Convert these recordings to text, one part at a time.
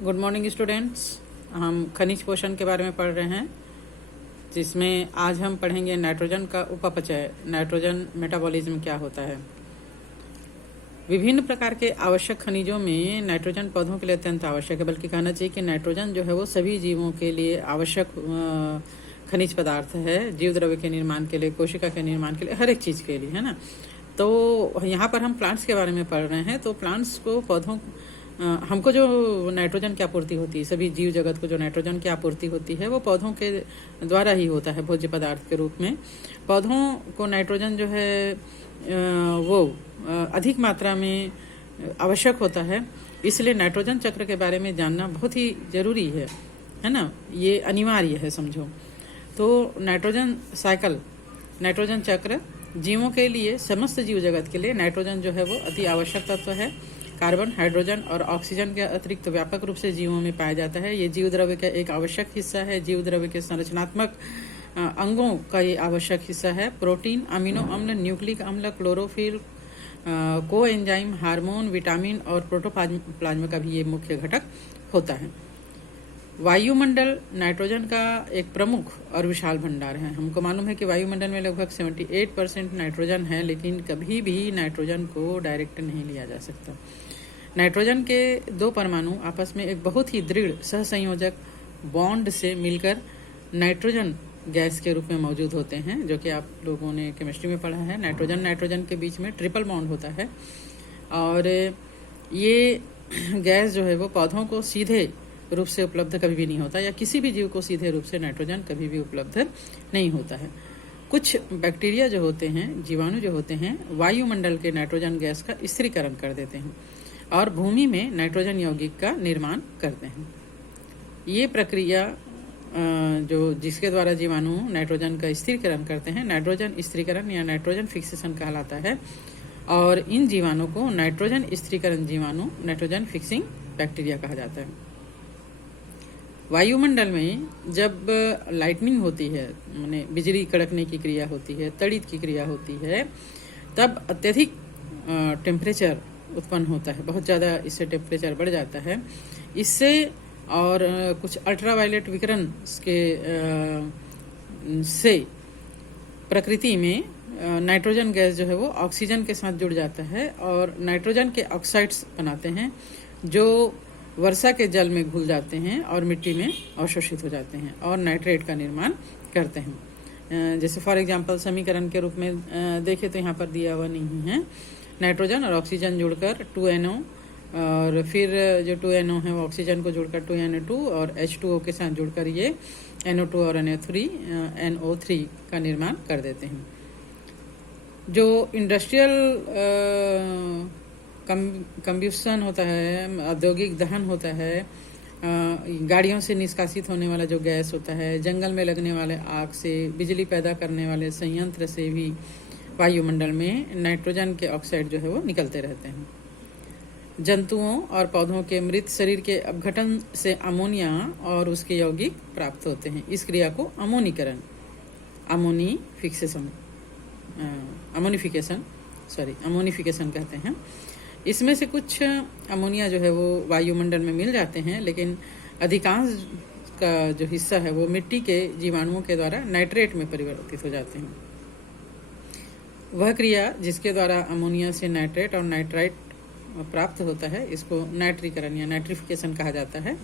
Good morning students. हम खनिज पोषण के बारे में पढ़ रहे हैं, जिसमें आज हम पढ़ेंगे नाइट्रोजन का उपपचय, नाइट्रोजन मेटाबॉलिज्म क्या होता है। विभिन्न प्रकार के आवश्यक खनिजों में नाइट्रोजन पौधों के लिए अत्यंत आवश्यक है, बल्कि कहना चाहिए कि नाइट्रोजन जो है वो सभी जीवों के लिए आवश्यक खनिज पदार्थ है, जीव द्रव्य के निर्माण के लिए, कोशिका के निर्माण के लिए, हर एक चीज़ के लिए, है ना। तो यहाँ पर हम प्लांट्स के बारे में पढ़ रहे हैं। तो प्लांट्स को, पौधों, हमको जो नाइट्रोजन की आपूर्ति होती है, सभी जीव जगत को जो नाइट्रोजन की आपूर्ति होती है वो पौधों के द्वारा ही होता है, भोज्य पदार्थ के रूप में। पौधों को नाइट्रोजन जो है वो अधिक मात्रा में आवश्यक होता है, इसलिए नाइट्रोजन चक्र के बारे में जानना बहुत ही ज़रूरी है ना, ये अनिवार्य है समझो। तो नाइट्रोजन साइकिल, नाइट्रोजन चक्र जीवों के लिए, समस्त जीव जगत के लिए नाइट्रोजन जो है वो अति आवश्यक तत्व है। कार्बन, हाइड्रोजन और ऑक्सीजन के अतिरिक्त व्यापक रूप से जीवों में पाया जाता है। ये जीव द्रव्य का एक आवश्यक हिस्सा है। जीव द्रव्य के संरचनात्मक अंगों का ये आवश्यक हिस्सा है। प्रोटीन, अमीनो अम्ल, न्यूक्लिक अम्ल, क्लोरोफिल, कोएंजाइम, हार्मोन, विटामिन और प्रोटोप्लाज्म का भी ये मुख्य घटक होता है। वायुमंडल नाइट्रोजन का एक प्रमुख और विशाल भंडार है। हमको मालूम है कि वायुमंडल में लगभग 78% नाइट्रोजन है, लेकिन कभी भी नाइट्रोजन को डायरेक्ट नहीं लिया जा सकता। नाइट्रोजन के दो परमाणु आपस में एक बहुत ही दृढ़ सहसंयोजक बॉन्ड से मिलकर नाइट्रोजन गैस के रूप में मौजूद होते हैं, जो कि आप लोगों ने केमिस्ट्री में पढ़ा है। नाइट्रोजन के बीच में ट्रिपल बॉन्ड होता है और ये गैस जो है वो पौधों को सीधे रूप से उपलब्ध कभी भी नहीं होता, या किसी भी जीव को सीधे रूप से नाइट्रोजन कभी भी उपलब्ध नहीं होता है। कुछ बैक्टीरिया जो होते हैं, जीवाणु जो होते हैं, वायुमंडल के नाइट्रोजन गैस का स्थिरीकरण कर देते हैं और भूमि में नाइट्रोजन यौगिक का निर्माण करते हैं। ये प्रक्रिया जो जिसके द्वारा जीवाणु नाइट्रोजन का स्थिरीकरण करते हैं, नाइट्रोजन स्थिरीकरण या नाइट्रोजन फिक्सेशन कहलाता है। और इन जीवाणु को नाइट्रोजन स्थिरीकरण जीवाणु, नाइट्रोजन फिक्सिंग बैक्टीरिया कहा जाता है। वायुमंडल में जब लाइटनिंग होती है, माने बिजली कड़कने की क्रिया होती है, तड़ित की क्रिया होती है, तब अत्यधिक टेम्परेचर उत्पन्न होता है, बहुत ज़्यादा इससे टेम्परेचर बढ़ जाता है। इससे और कुछ अल्ट्रावायलेट विकिरण के से प्रकृति में नाइट्रोजन गैस जो है वो ऑक्सीजन के साथ जुड़ जाता है और नाइट्रोजन के ऑक्साइड्स बनाते हैं, जो वर्षा के जल में घुल जाते हैं और मिट्टी में अवशोषित हो जाते हैं और नाइट्रेट का निर्माण करते हैं। जैसे फॉर एग्जांपल समीकरण के रूप में देखें तो यहाँ पर दिया हुआ नहीं है। नाइट्रोजन और ऑक्सीजन जुड़कर 2NO, और फिर जो 2NO है वो ऑक्सीजन को जुड़कर 2NO2 और H2O के साथ जुड़कर ये NO2 और NO3 का निर्माण कर देते हैं। जो इंडस्ट्रियल कंब्यूशन होता है, औद्योगिक दहन होता है, गाड़ियों से निष्कासित होने वाला जो गैस होता है, जंगल में लगने वाले आग से, बिजली पैदा करने वाले संयंत्र से भी वायुमंडल में नाइट्रोजन के ऑक्साइड जो है वो निकलते रहते हैं। जंतुओं और पौधों के मृत शरीर के अपघटन से अमोनिया और उसके यौगिक प्राप्त होते हैं। इस क्रिया को अमोनीकरण, अमोनिफिकेशन कहते हैं। इसमें से कुछ अमोनिया जो है वो वायुमंडल में मिल जाते हैं, लेकिन अधिकांश का जो हिस्सा है वो मिट्टी के जीवाणुओं के द्वारा नाइट्रेट में परिवर्तित हो जाते हैं। वह क्रिया जिसके द्वारा अमोनिया से नाइट्रेट और नाइट्राइट प्राप्त होता है, इसको नाइट्रीकरण या नाइट्रिफिकेशन कहा जाता है।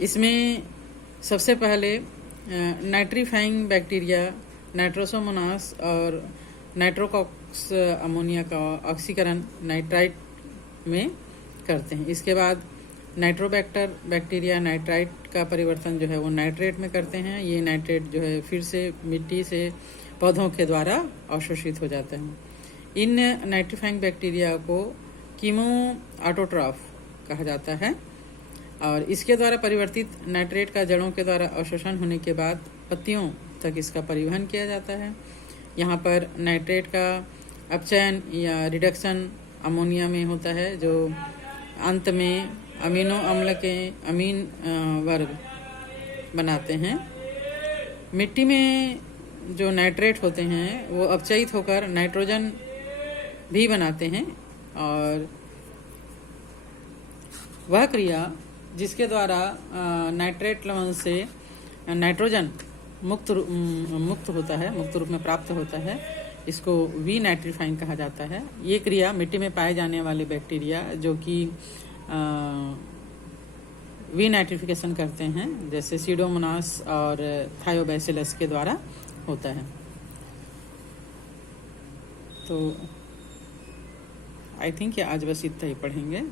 इसमें सबसे पहले नाइट्रीफाइंग बैक्टीरिया नाइट्रोसोमोनास और नाइट्रोकॉक्स अमोनिया का ऑक्सीकरण नाइट्राइट में करते हैं। इसके बाद नाइट्रोबैक्टर बैक्टीरिया नाइट्राइट का परिवर्तन जो है वो नाइट्रेट में करते हैं। ये नाइट्रेट जो है फिर से मिट्टी से पौधों के द्वारा अवशोषित हो जाता है। इन नाइट्रीफाइंग बैक्टीरिया को कीमो ऑटोट्रॉफ कहा जाता है और इसके द्वारा परिवर्तित नाइट्रेट का जड़ों के द्वारा अवशोषण होने के बाद पत्तियों तक इसका परिवहन किया जाता है। यहाँ पर नाइट्रेट का अपचयन या रिडक्शन अमोनिया में होता है, जो अंत में अमीनो अम्ल के अमीन वर्ग बनाते हैं। मिट्टी में जो नाइट्रेट होते हैं वो अपचयित होकर नाइट्रोजन भी बनाते हैं और वह क्रिया जिसके द्वारा नाइट्रेट लवण से नाइट्रोजन मुक्त होता है, मुक्त रूप में प्राप्त होता है। इसको वी नाइट्रीफाइंग कहा जाता है। ये क्रिया मिट्टी में पाए जाने वाले बैक्टीरिया जो कि वी नाइट्रिफिकेशन करते हैं, जैसे सीडोमोनास और थायोबैसिलस के द्वारा होता है। तो आई थिंक आज बस इतना ही पढ़ेंगे।